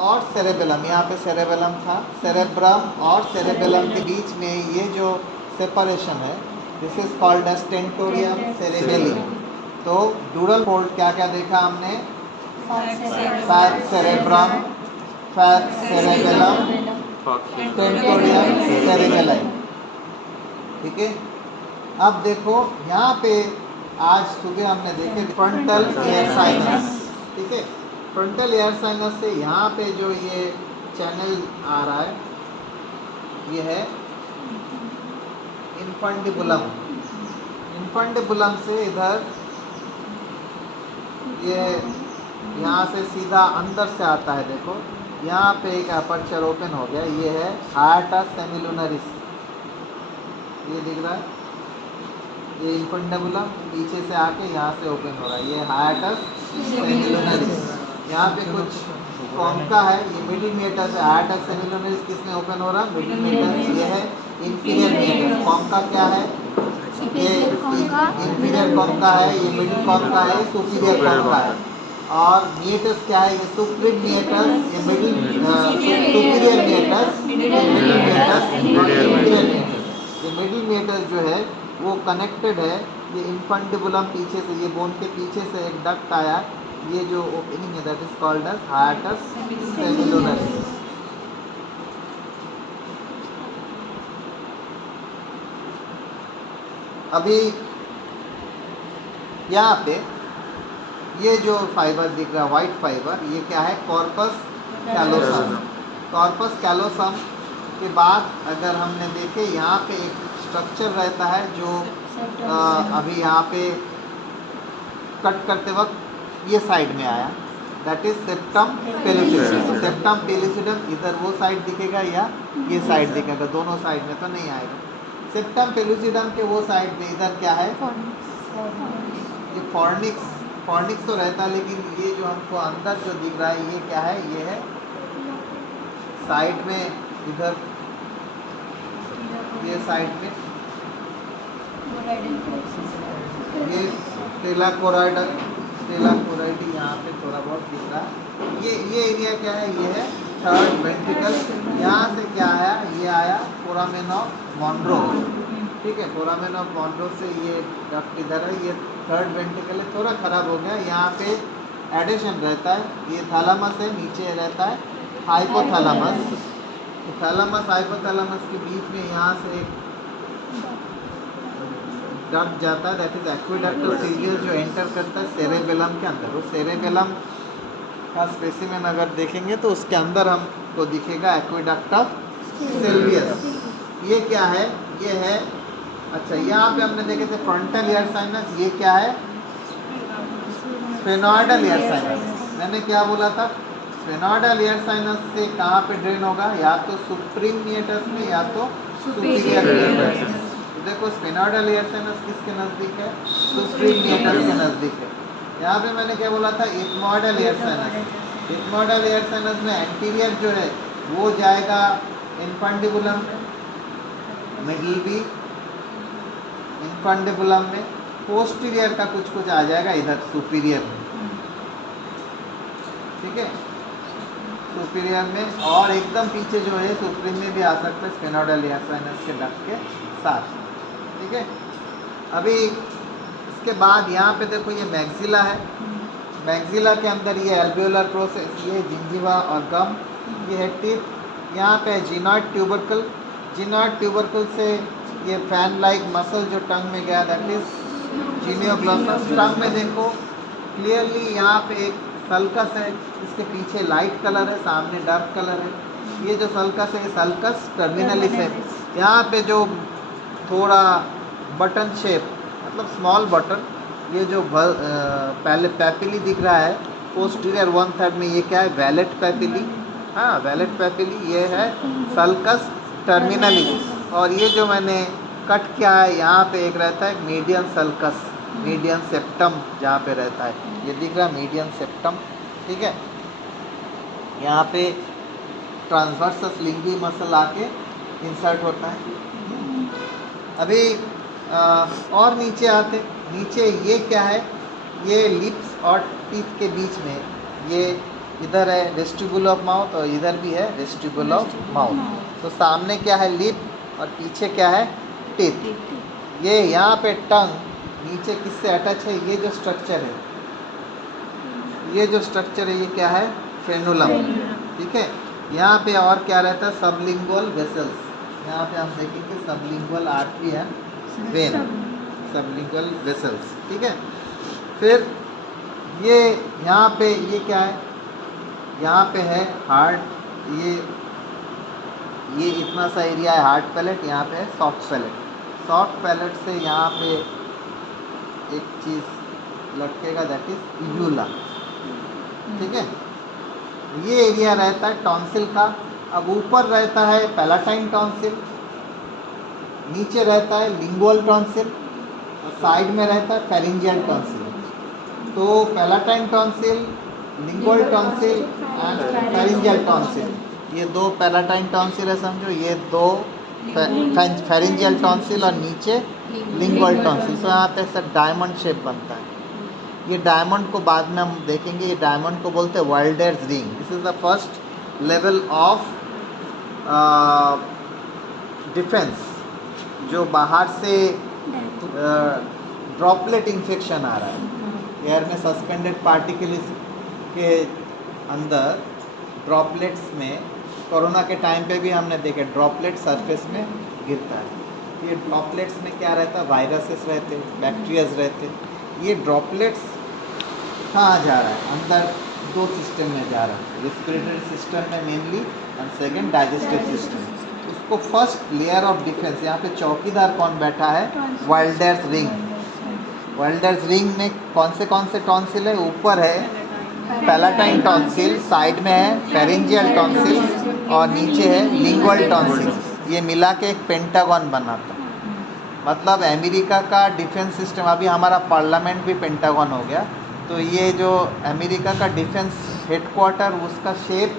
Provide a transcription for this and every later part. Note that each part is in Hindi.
और सेरेबेलम, यहाँ पे सेरेबेलम था, सेरेब्रम और सेरेबेलम के बीच में ये जो सेपरेशन है, this is called as tentorium cerebelli. तो डूरल फोल्ड क्या क्या देखा हमने? Fat cerebrum, fat cerebellum, tentorium cerebelli. ठीक है। अब देखो यहाँ पे आज सुबह हमने देखे फ्रंटल एयर साइनस। ठीक है, फ्रंटल एयर साइनस से यहाँ पे जो ये चैनल आ रहा है, ये है इन्फंडिबुलम। इन्फंडिबुलम से इधर ये यहाँ से सीधा अंदर से आता है। देखो यहाँ पे एक अपर्चर ओपन हो गया, ये है हार्टस सेमिलुनरिस, ये दिख रहा है, ये इन्फंडिबुलम पीछे से आके यहाँ से ओपन हो रहा है, ये हार्टस सेमिलुनरिस। यहाँ पे कुछ कॉन्का है, ये मिडिल मीटर से हार्टस सेमिलुनरिस किसमें ओपन हो रहा है? Middle meatus. ये है इंफीरियर मीटर। कॉन्का क्या है? ये इंफीरियर कॉन्का है, ये मिडिल कॉन्का है, सुपीरियर कॉन्का है। और मीटस क्या है? ये सुप्रीम मीटस, ये middle superior meatus, middle meatus, inferior meatus. ये मिडिल मीटस जो है वो कनेक्टेड है, ये इन्फंडिबुलम पीछे से, ये बोन के पीछे से एक डक्ट आया, ये जो ओपनिंग है that is called as hiatus semilunaris. अभी यहाँ पे ये जो फाइबर दिख रहा है वाइट फाइबर, ये क्या है? Corpus callosum. कॉर्पस कैलोसम के बाद अगर हमने देखे यहाँ पे एक स्ट्रक्चर रहता है जो अभी यहाँ पे कट करते वक्त ये साइड में आया, दैट इज सेप्टम पेलुसिडम। सेप्टम पेलुसिडम इधर वो साइड दिखेगा या ये साइड दिखेगा? दोनों साइड में तो नहीं आएगा। सेप्टम पेलुसिडम के वो साइड में इधर क्या है? ये फॉर्निक्स। फॉर्निक्स तो रहता है, लेकिन ये जो हमको अंदर जो दिख रहा है ये क्या है? ये है साइड में, इधर ये साइड में ये टेलाकोराइडी यहाँ पे थोड़ा बहुत दिख रहा है। ये एरिया क्या है? ये है थर्ड वेंट्रिकल। यहाँ से क्या आया? ये आया फोरामेन ऑफ मॉन्ड्रो। ठीक है, फोरामेन ऑफ मॉन्ड्रो से ये डक्ट इधर है, ये थर्ड वेंट्रिकल है, थोड़ा खराब हो गया। यहाँ पे एडिशन रहता है, ये थैलामस है, नीचे रहता है हाइपोथैलामस। थैलामस हाइपोथैलामस के बीच में यहाँ से एक डक्ट जाता है, दैट इज एक्विडक्टल सीरियल, जो एंटर करता है सेरेबेलम के अंदर। वो सेरेबेलम का स्पेसिमेन अगर देखेंगे तो उसके अंदर हमको दिखेगा एक्विडक्ट ऑफ सेल्वियस। ये क्या है? ये है, अच्छा यहाँ पे हमने देखे थे फ्रंटल एयर साइनस, ये क्या है? स्फेनॉइडल एयर साइनस। मैंने क्या बोला था? स्फेनॉइडल एयर साइनस से कहाँ पे ड्रेन होगा? या तो सुप्रीम मीटस में या तो सुपीरियर मीटस में। तो देखो स्फेनॉइडल एयर साइनस किसके नज़दीक है? सुप्रीम मीटस के नज़दीक है। यहाँ पे मैंने क्या बोला था? Ethmoidal air sinus. Ethmoidal air sinus में एंटीरियर जो है वो जाएगा इन्फंडिबुलम, मिडिल भी इन्फंडिबुलम में, पोस्टीरियर का कुछ कुछ आ जाएगा इधर सुपीरियर में। ठीक है, सुपीरियर में, और एकदम पीछे जो है सुप्रीम में भी आ सकता है स्फेनॉइडल एयर साइनस के डक्ट के साथ। ठीक है, अभी इसके बाद यहाँ पे देखो ये मैक्सिला है। मैक्सिला के अंदर ये एल्वियोलर प्रोसेस, ये जिंजिवा और गम, ये है टिप। यहाँ पे जिनॉइड ट्यूबरकल, जिनॉइड ट्यूबरकल से ये फैन लाइक मसल जो टंग में गया, दैट इज जीनियोग्लोसस। टंग में देखो क्लियरली यहाँ पे एक सल्कस है, इसके पीछे लाइट कलर है, सामने डार्क कलर है। ये जो सल्कस है, ये सल्कस टर्मिनलिस है। यहाँ पे जो थोड़ा बटन शेप, मतलब स्मॉल बटन, ये जो पहले पैपिली दिख रहा है पोस्टीरियर 1/3 में, ये क्या है? Wallet papillae. हाँ, वैलेट पैपिली, ये है सल्कस टर्मिनलिस। और ये जो मैंने कट किया है यहाँ पे एक रहता है मीडियन सल्कस, मीडियन सेप्टम जहाँ पे रहता है, ये दिख रहा है मीडियन सेप्टम। ठीक है, यहाँ पे ट्रांसवर्सस लिंगुई मसल आके इंसर्ट होता है। अभी और नीचे आते, नीचे ये क्या है? ये लिप्स और टीथ के बीच में ये इधर है वेस्टिबुल ऑफ माउथ और इधर भी है वेस्टिबुल ऑफ माउथ। तो सामने क्या है लिप और पीछे क्या है टीथ। ये यहाँ पे टंग नीचे किससे अटैच है, ये जो स्ट्रक्चर है, ये जो स्ट्रक्चर है ये क्या है फ्रेनुलम, ठीक है। यहाँ पे और क्या रहता है सबलिंगुअल वेसल्स, यहाँ पे हम देखेंगे sublingual artery and when, sublingual vessels, ठीक है। फिर ये यहाँ पे ये क्या है, यहाँ पे है हार्ट, ये इतना सा एरिया है हार्ड पैलेट, यहाँ पे है सॉफ्ट पैलेट। सॉफ्ट पैलेट से यहाँ पे एक चीज़ लटकेगा दैट इज यूला, ठीक है। ये एरिया रहता है टॉन्सिल का। अब ऊपर रहता है पैलाटाइन टॉन्सिल, नीचे रहता है लिंगुअल टॉन्सिल और साइड में रहता है फेरिंजियल टॉन्सिल। तो palatine tonsil, lingual tonsil and pharyngeal tonsil, ये दो पैलाटाइन टॉन्सिल है समझो, ये दो फेरिंजियल टॉन्सिल और नीचे लिंगुअल टॉन्सिल। तो यहाँ पे ऐसा डायमंड शेप बनता है। ये डायमंड को बाद में हम देखेंगे, ये डायमंड को बोलते हैं Wilders ring. This is the first level of defence, जो बाहर से ड्रॉपलेट इन्फेक्शन आ रहा है एयर में, सस्पेंडेड पार्टिकल्स के अंदर ड्रॉपलेट्स में, कोरोना के टाइम पे भी हमने देखे ड्रॉपलेट सरफेस में गिरता है। ये ड्रॉपलेट्स में क्या रहता है, वायरसेस रहते, बैक्टीरियाज रहते। ये ड्रॉपलेट्स कहाँ जा रहा है, अंदर दो सिस्टम में जा रहा है, रेस्पिरेटरी सिस्टम में मेनली और सेकंड डाइजेस्टिव सिस्टम। उसको फर्स्ट लेयर ऑफ डिफेंस, यहाँ पे चौकीदार कौन बैठा है, वाइल्डर्स रिंग। वाइल्डर्स रिंग में कौन से टॉन्सिल है, ऊपर है पैलाटाइन टॉन्सिल, साइड में है फेरिंजियल टॉन्सिल और नीचे है लिंगुअल टॉन्सिल। ये मिला के एक पेंटागन बनाता है। मतलब अमेरिका का डिफेंस सिस्टम, अभी हमारा पार्लियामेंट भी पेंटागन हो गया, तो ये जो अमेरिका का डिफेंस हेडक्वार्टर उसका शेप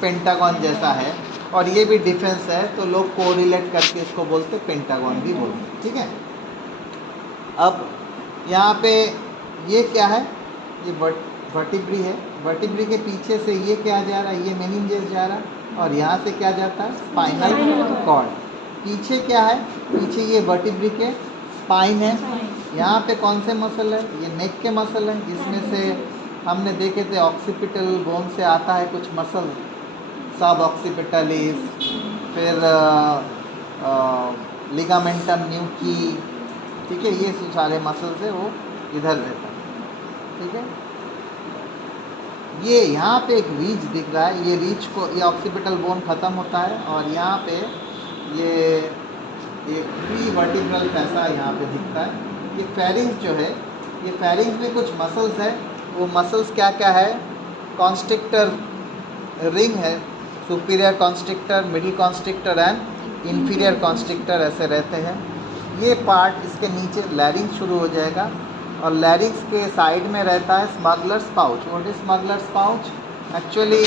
पेंटागन जैसा है और ये भी डिफेंस है, तो लोग कोरिलेट करके इसको बोलते पेंटागन भी बोलते, ठीक है। अब यहाँ पे ये क्या है, ये वर्टिब्री है। वर्टिब्री के पीछे से ये क्या जा रहा है, ये मेनिंजेस जा रहा है और यहाँ से क्या जाता है स्पाइनल कॉर्ड। पीछे क्या है, पीछे ये वर्टिब्री के स्पाइन है। यहाँ पे कौन से मसल है, ये नेक के मसल है, जिसमें से हमने देखे थे ऑक्सीपिटल बोन से आता है कुछ मसल, सब ऑक्सीपिटलिस, फिर लिगामेंटम न्यूकी, ठीक है। ये सारे मसल्स है वो इधर रहता है, ठीक है। ये यहाँ पे एक रीच दिख रहा है, ये रीच को, ये ऑक्सीपिटल बोन ख़त्म होता है और यहाँ पे ये एक प्री वर्टिब्रल पैसा यहाँ पे दिखता है। ये फेरिंग्स जो है, ये फेरिंग्स में कुछ मसल्स है। वो मसल्स क्या क्या है, कॉन्स्ट्रिक्टर रिंग है, superior constrictor, middle constrictor and inferior constrictor ऐसे रहते हैं। ये पार्ट इसके नीचे लैरिंक्स शुरू हो जाएगा और लैरिंक्स के साइड में रहता है smugglers pouch. What is smugglers pouch, actually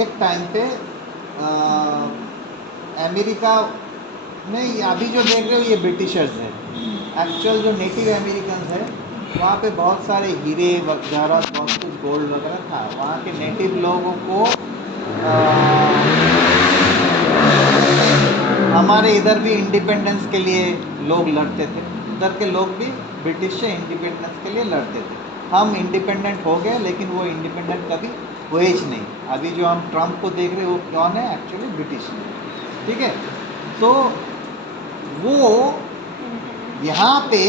एक टाइम पे अमेरिका में, अभी जो देख रहे हो ये ब्रिटिशर्स हैं, एक्चुअल जो नेटिव अमेरिकन है वहाँ पे बहुत सारे हीरे वगैरह, बहुत कुछ गोल्ड वगैरह था। वहाँ के नेटिव लोगों को हमारे इधर भी इंडिपेंडेंस के लिए लोग लड़ते थे, इधर के लोग भी ब्रिटिश से इंडिपेंडेंस के लिए लड़ते थे। हम इंडिपेंडेंट हो गए, लेकिन वो इंडिपेंडेंट कभी हुए ही नहीं। अभी जो हम ट्रम्प को देख रहे हैं वो कौन है, एक्चुअली ब्रिटिश, ठीक है। तो वो यहाँ पे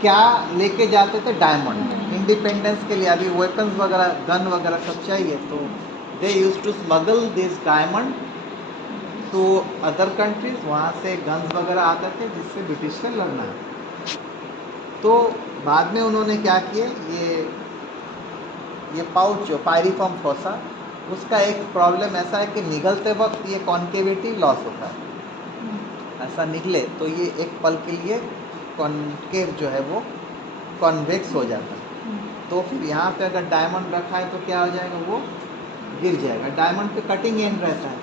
क्या लेके जाते थे, डायमंड, इंडिपेंडेंस के लिए। अभी वेपन्स वगैरह, गन वगैरह सब चाहिए, तो they use to smuggle this diamond to other countries. वहाँ से गन्स वगैरह आते थे जिससे ब्रिटिश से लड़ना है। तो बाद में उन्होंने क्या किए, ये पाउच जो पायरिफॉर्म फोसा, उसका एक प्रॉब्लम ऐसा है कि निगलते वक्त ये कॉन्केविटी लॉस होता है। ऐसा निकले तो ये एक पल के लिए कॉन्केव जो है वो कॉन्वेक्स हो जाता है। तो फिर यहाँ पे अगर डायमंड रखा है तो क्या हो जाएगा, वो गिर जाएगा। डायमंड पे कटिंग एंड रहता है,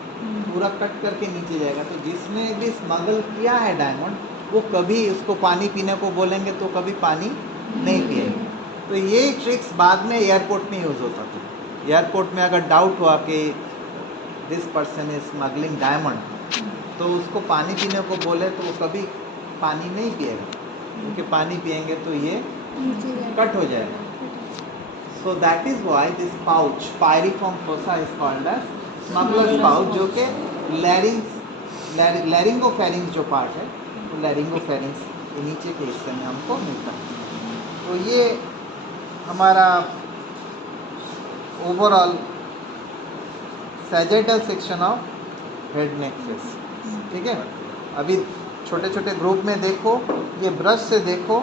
पूरा कट करके नीचे जाएगा। तो जिसने भी स्मगल किया है डायमंड, वो कभी उसको पानी पीने को बोलेंगे तो कभी पानी नहीं पिएगा। तो ये ट्रिक्स बाद में एयरपोर्ट में यूज़ होता था। एयरपोर्ट में अगर डाउट हुआ कि this person is smuggling diamond, तो उसको पानी पीने को बोले तो वो कभी पानी नहीं पिएगा, क्योंकि पानी पिएंगे तो ये कट हो जाएगा। So that is why this pouch piriform fossa is called as smugglers pouch, जो कि लैरिंगोफेरिंग्स जो पार्ट है, वो लैरिंगोफेरिंग्स के नीचे के हिस्से में हमको मिलता है। तो ये हमारा overall sagittal section of head neck face, ठीक है। अभी छोटे छोटे ग्रुप में देखो, ये ब्रश से देखो